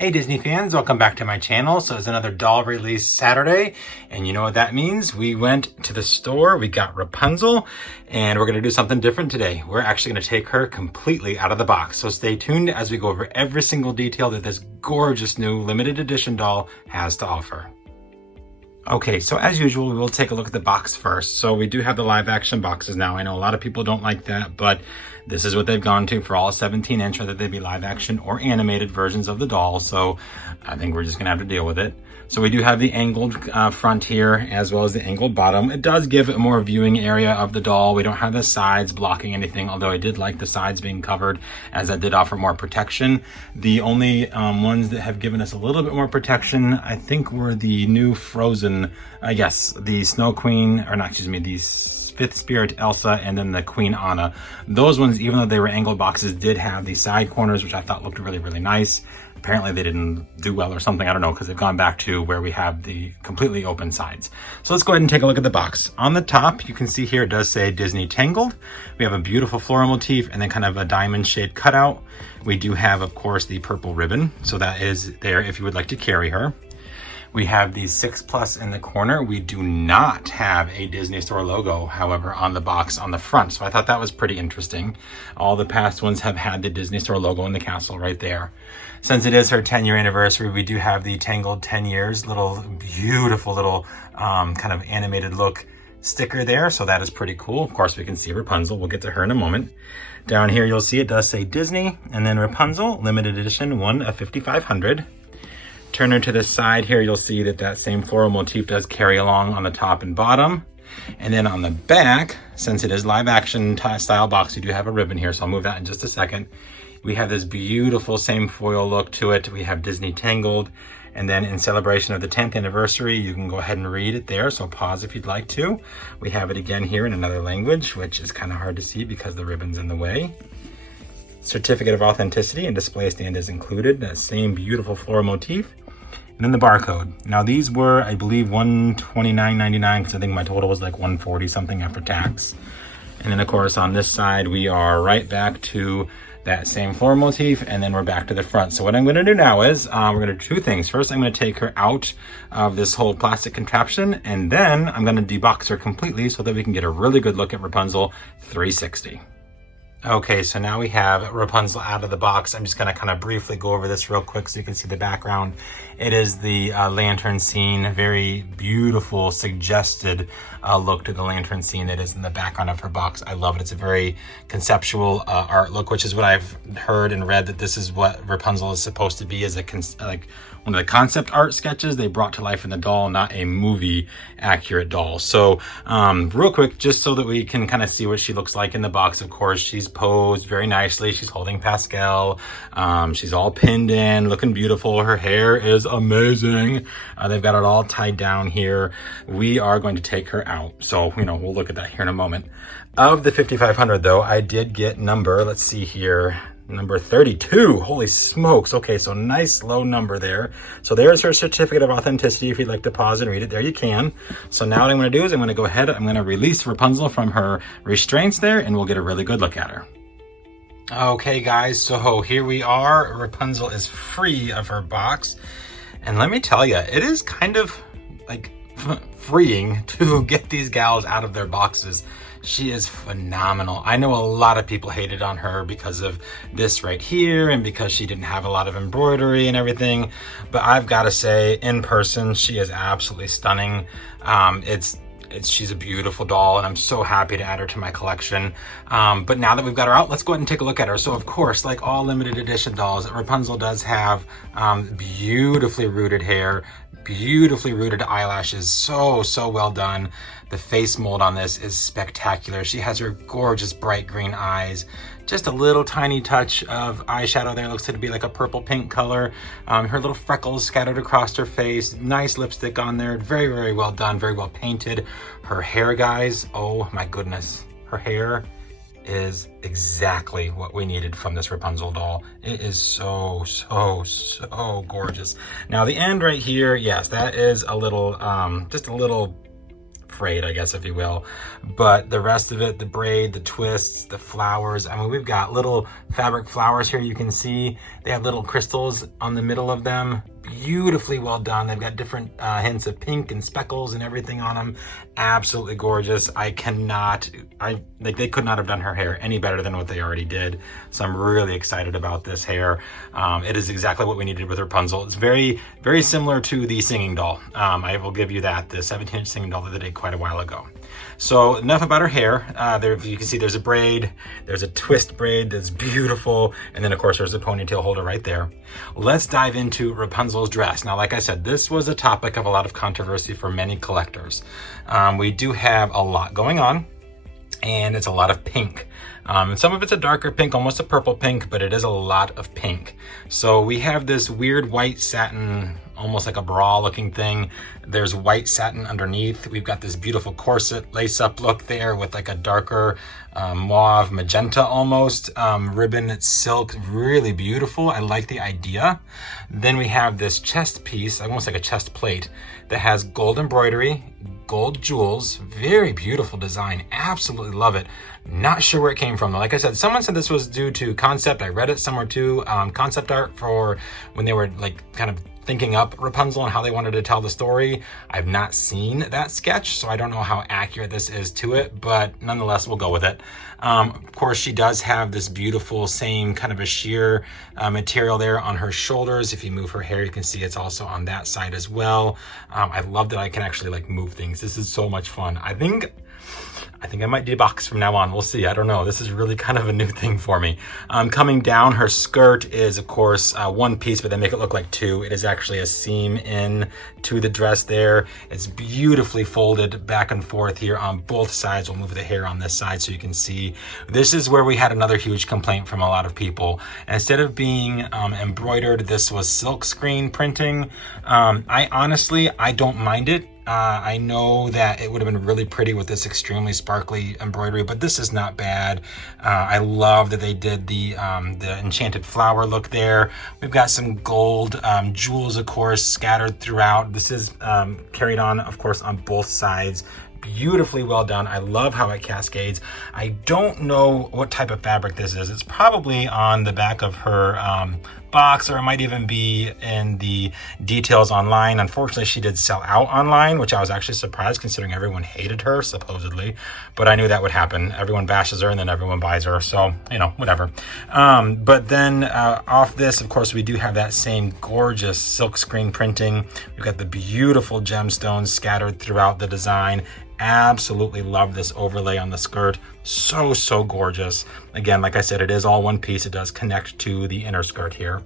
Hey Disney fans, welcome back to my channel. So it's another doll release Saturday, and you know what that means? We went to the store, we got Rapunzel, and we're gonna do something different today. We're actually gonna take her completely out of the box. So stay tuned as we go over every single detail that this gorgeous new limited edition doll has to offer. Okay, so as usual, we will take a look at the box first. So we do have the live action boxes now. I know a lot of people don't like that, but this is what they've gone to for all 17-inch, whether they be live action or animated versions of the doll. So I think we're just gonna have to deal with it. So we do have the angled front here, as well as the angled bottom. It does give a more viewing area of the doll. We don't have the sides blocking anything, although I did like the sides being covered, as that did offer more protection. The only ones that have given us a little bit more protection, I think, were the new Frozen, yes, the Snow Queen, or not, excuse me, the Fifth Spirit Elsa, and then the Queen Anna. Those ones, even though they were angled boxes, did have the side corners, which I thought looked really, really nice. Apparently they didn't do well or something, I don't know, because they've gone back to where we have the completely open sides. So let's go ahead and take a look at the box. On the top, you can see here it does say Disney Tangled. We have a beautiful floral motif and then kind of a diamond shaped cutout. We do have, of course, the purple ribbon, so that is there if you would like to carry her. We have the 6+ in the corner. We do not have a Disney Store logo, however, on the box on the front. So I thought that was pretty interesting. All the past ones have had the Disney Store logo in the castle right there. Since it is her 10-year anniversary, we do have the Tangled 10 years, little beautiful little kind of animated look sticker there. So that is pretty cool. Of course, we can see Rapunzel. We'll get to her in a moment. Down here, you'll see it does say Disney, and then Rapunzel, limited edition, 1 of 5,500. Turn her to the side here, you'll see that that same floral motif does carry along on the top and bottom. And then on the back, since it is live action style box, you do have a ribbon here, so I'll move that in just a second. We have this beautiful same foil look to it. We have Disney Tangled. And then in celebration of the 10th anniversary, you can go ahead and read it there, so pause if you'd like to. We have it again here in another language, which is kind of hard to see because the ribbon's in the way. Certificate of authenticity and display stand is included. That same beautiful floral motif. And then the barcode. Now these were, I believe, $129.99, because I think my total was like $140 something after tax. And then of course on this side, we are right back to that same floral motif, and then we're back to the front. So what I'm gonna do now is, we're gonna do two things. First, I'm gonna take her out of this whole plastic contraption, and then I'm gonna debox her completely so that we can get a really good look at Rapunzel 360. Okay, so now we have Rapunzel out of the box. I'm just gonna kind of briefly go over this real quick so you can see the background. It is the lantern scene, very beautiful, suggested look to the lantern scene that is in the background of her box. I love it. It's a very conceptual art look, which is what I've heard and read, that this is what Rapunzel is supposed to be, as a like one of the concept art sketches they brought to life in the doll, not a movie accurate doll. So real quick, just so that we can kind of see what she looks like in the box, of course, she's posed very nicely. She's holding Pascal. She's all pinned in, looking beautiful. Her hair is amazing. They've got it all tied down here. We are going to take her out. So, you know, we'll look at that here in a moment. Of the 5,500 though, I did get number, let's see here, number 32. Holy smokes. Okay, so nice low number there. So there's her certificate of authenticity. If you'd like to pause and read it, there you can. So now what I'm gonna do is I'm gonna go ahead, I'm gonna release Rapunzel from her restraints there, and we'll get a really good look at her. Okay guys, so here we are. Rapunzel is free of her box. And let me tell you, it is kind of like freeing to get these gals out of their boxes. She is phenomenal. I know a lot of people hated on her because of this right here, and because she didn't have a lot of embroidery and everything. But I've got to say, in person, she is absolutely stunning. She's a beautiful doll, and I'm so happy to add her to my collection. But now that we've got her out, let's go ahead and take a look at her. So of course, like all limited edition dolls, Rapunzel does have beautifully rooted hair, beautifully rooted eyelashes, so well done. The face mold on this is spectacular. She has her gorgeous bright green eyes, just a little tiny touch of eyeshadow there, looks to be like a purple pink color. Her little freckles scattered across her face, nice lipstick on there, very well done, very well painted. Her hair, guys, oh my goodness, her hair is exactly what we needed from this Rapunzel doll. It is so gorgeous. Now the end right here, yes, that is a little, just a little frayed, I guess, if you will. But the rest of it, the braid, the twists, the flowers, I mean, we've got little fabric flowers here. You can see they have little crystals on the middle of them. Beautifully well done. They've got different hints of pink and speckles and everything on them. Absolutely gorgeous. They could not have done her hair any better than what they already did. So I'm really excited about this hair. It is exactly what we needed with Rapunzel. It's very, very similar to the singing doll. I will give you that, the 17-inch singing doll that they did quite a while ago. So enough about her hair. There, you can see there's a braid, there's a twist braid that's beautiful, and then of course there's a ponytail holder right there. Let's dive into Rapunzel's dress. Now, like I said, this was a topic of a lot of controversy for many collectors. We do have a lot going on, and it's a lot of pink. And some of it's a darker pink, almost a purple pink, but it is a lot of pink. So we have this weird white satin, almost like a bra looking thing. There's white satin underneath. We've got this beautiful corset lace up look there with like a darker mauve magenta almost ribbon. It's silk, really beautiful. I like the idea. Then we have this chest piece, almost like a chest plate, that has gold embroidery, gold jewels, very beautiful design. Absolutely love it. Not sure where it came from. Like I said, someone said this was due to concept. I read it somewhere too. Concept art for when they were like kind of thinking up Rapunzel and how they wanted to tell the story. I've not seen that sketch, so I don't know how accurate this is to it, but nonetheless, we'll go with it. Of course, she does have this beautiful same kind of a sheer material there on her shoulders. If you move her hair, you can see it's also on that side as well. I love that I can actually like move things. This is so much fun. I think I might debox from now on. We'll see. I don't know. This is really kind of a new thing for me. Coming down, her skirt is, of course, one piece, but they make it look like two. It is actually a seam in to the dress there. It's beautifully folded back and forth here on both sides. We'll move the hair on this side so you can see. This is where we had another huge complaint from a lot of people. Instead of being embroidered, this was silk screen printing. I don't mind it. I know that it would have been really pretty with this extremely sparkly embroidery, but this is not bad. I love that they did the enchanted flower look there. We've got some gold jewels, of course, scattered throughout. This is carried on, of course, on both sides. Beautifully well done. I love how it cascades. I don't know what type of fabric this is. It's probably on the back of her box, or it might even be in the details online. Unfortunately, she did sell out online, which I was actually surprised considering everyone hated her, supposedly. But I knew that would happen. Everyone bashes her and then everyone buys her. So, you know, whatever. But then off this, of course, we do have that same gorgeous silk screen printing. We've got the beautiful gemstones scattered throughout the design. Absolutely love this overlay on the skirt. So gorgeous. Again, like I said, it is all one piece. It does connect to the inner skirt here.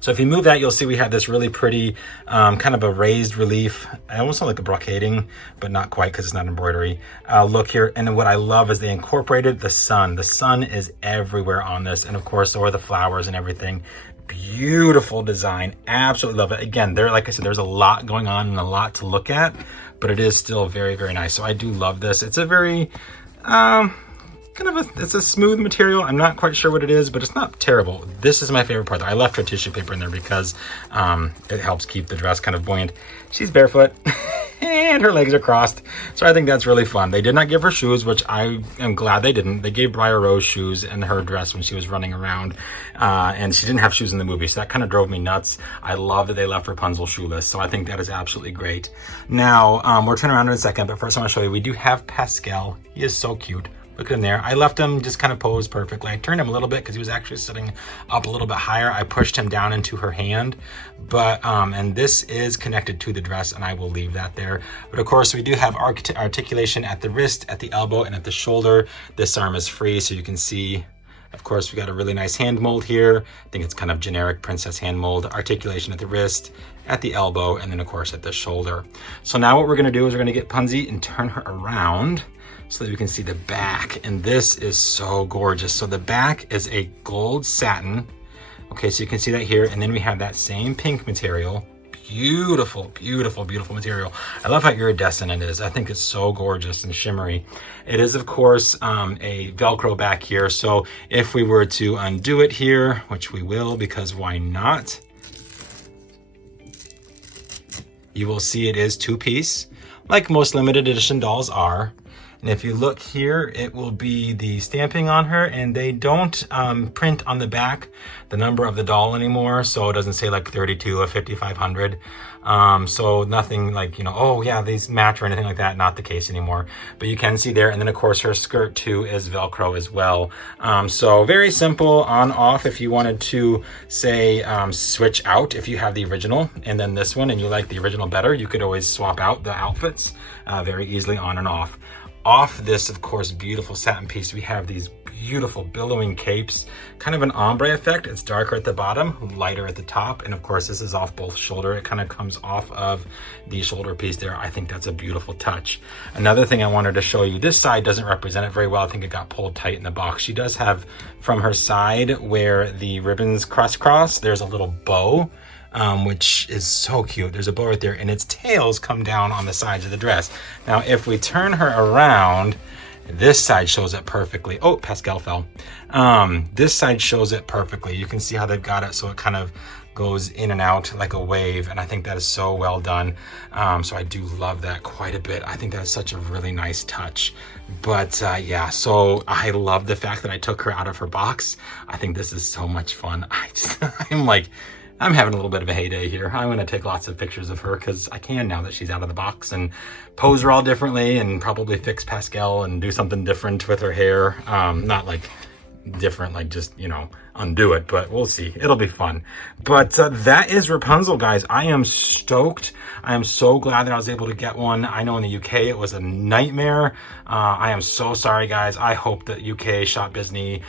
So if you move that, you'll see we have this really pretty kind of a raised relief. I almost sound like a brocading, but not quite because it's not embroidery. Look here. And then what I love is they incorporated the sun. The sun is everywhere on this. And of course, so are the flowers and everything. Beautiful design. Absolutely love it. Again, like I said, there's a lot going on and a lot to look at, but it is still very nice. So I do love this. It's a very it's a smooth material. I'm not quite sure what it is, but it's not terrible. This is my favorite part. I left her tissue paper in there because it helps keep the dress kind of buoyant. She's barefoot and her legs are crossed. So I think that's really fun. They did not give her shoes, which I am glad they didn't. They gave Briar Rose shoes in her dress when she was running around. And she didn't have shoes in the movie. So that kind of drove me nuts. I love that they left Rapunzel shoeless. So I think that is absolutely great. Now, we'll turn around in a second, but first I want to show you, we do have Pascal. He is so cute. Look at him there. I left him just kind of posed perfectly. I turned him a little bit because he was actually sitting up a little bit higher. I pushed him down into her hand, but and this is connected to the dress, and I will leave that there. But of course, we do have articulation at the wrist, at the elbow, and at the shoulder. This arm is free, so you can see. Of course, we got a really nice hand mold here. I think it's kind of generic princess hand mold. Articulation at the wrist, at the elbow, and then of course at the shoulder. So now what we're gonna do is we're gonna get Punzi and turn her around so that we can see the back. And this is so gorgeous. So the back is a gold satin. Okay, so you can see that here. And then we have that same pink material. Beautiful material. I love how iridescent it is. I think it's so gorgeous and shimmery. It is, of course, a Velcro back here. So if we were to undo it here, which we will, because why not? You will see it is two-piece. like most limited edition dolls are. And if you look here, it will be the stamping on her, and they don't print on the back the number of the doll anymore, so it doesn't say like 32 or 5500. So nothing like, you know, oh yeah, these match or anything like that, not the case anymore. But you can see there, and then of course her skirt too is Velcro as well. So very simple on off if you wanted to say switch out if you have the original and then this one and you like the original better, you could always swap out the outfits very easily on and off. Off this, of course, beautiful satin piece, we have these beautiful billowing capes, kind of an ombre effect. It's darker at the bottom, lighter at the top. And of course, this is off both shoulder. It kind of comes off of the shoulder piece there. I think that's a beautiful touch. Another thing I wanted to show you, this side doesn't represent it very well. I think it got pulled tight in the box. She does have from her side where the ribbons crisscross, there's a little bow. Which is so cute. There's a bow right there, and its tails come down on the sides of the dress. Now, if we turn her around, this side shows it perfectly. Oh, Pascal fell. This side shows it perfectly. You can see how they've got it so it kind of goes in and out like a wave, and I think that is so well done. So I do love that quite a bit. I think that is such a really nice touch. But yeah, so I love the fact that I took her out of her box. I think this is so much fun. I'm having a little bit of a heyday here. I'm going to take lots of pictures of her because I can now that she's out of the box, and pose her all differently and probably fix Pascal and do something different with her hair. Not like different, like just, you know, undo it, but we'll see. It'll be fun. But that is Rapunzel, guys. I am stoked. I am so glad that I was able to get one. I know in the UK it was a nightmare. I am so sorry, guys. I hope that UK Shop Disney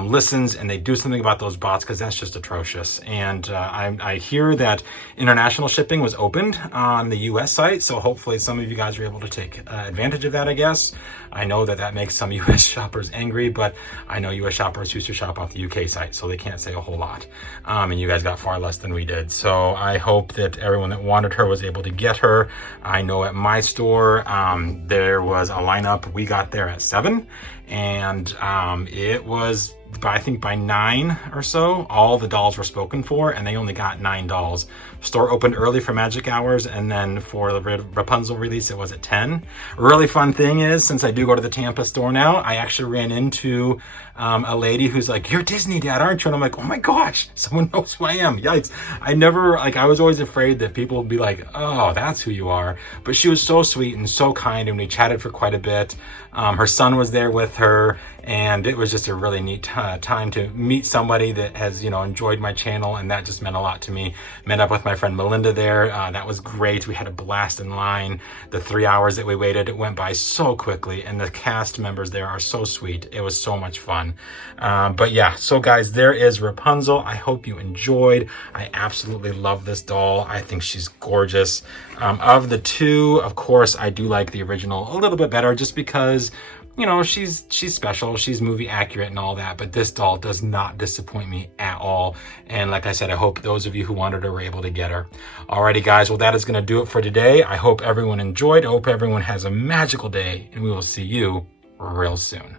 listens and they do something about those bots, because that's just atrocious. And I hear that international shipping was opened on the US site, so hopefully some of you guys are able to take advantage of that, I guess. I know that that makes some US shoppers angry, but I know US shoppers used to shop off the UK site, so they can't say a whole lot. And you guys got far less than we did. So I hope that everyone that wanted her was able to get her. I know at my store, there was a lineup. We got there at 7, and it was, I think by 9 or so, all the dolls were spoken for, and they only got 9 dolls. Store opened early for magic hours, and then for the Rapunzel release, it was at 10. Really fun thing is, since I do go to the Tampa store now, I actually ran into a lady who's like, "You're Disney Dad, aren't you?" And I'm like, "Oh my gosh, someone knows who I am." Yikes. I was always afraid that people would be like, "Oh, that's who you are." But she was so sweet and so kind, and we chatted for quite a bit. Her son was there with her, and it was just a really neat time to meet somebody that has, you know, enjoyed my channel, and that just meant a lot to me. Met up with my friend Melinda there. That was great. We had a blast in line. The 3 hours that we waited, it went by so quickly, and the cast members there are so sweet. It was so much fun. But yeah, so guys, there is Rapunzel. I hope you enjoyed. I absolutely love this doll. I think she's gorgeous. Of the two, of course, I do like the original a little bit better, just because, you know, she's special, she's movie accurate and all that, but this doll does not disappoint me at all. And like I said, I hope those of you who wanted her were able to get her. Alrighty guys, well that is going to do it for today. I hope everyone enjoyed. I hope everyone has a magical day, and we will see you real soon.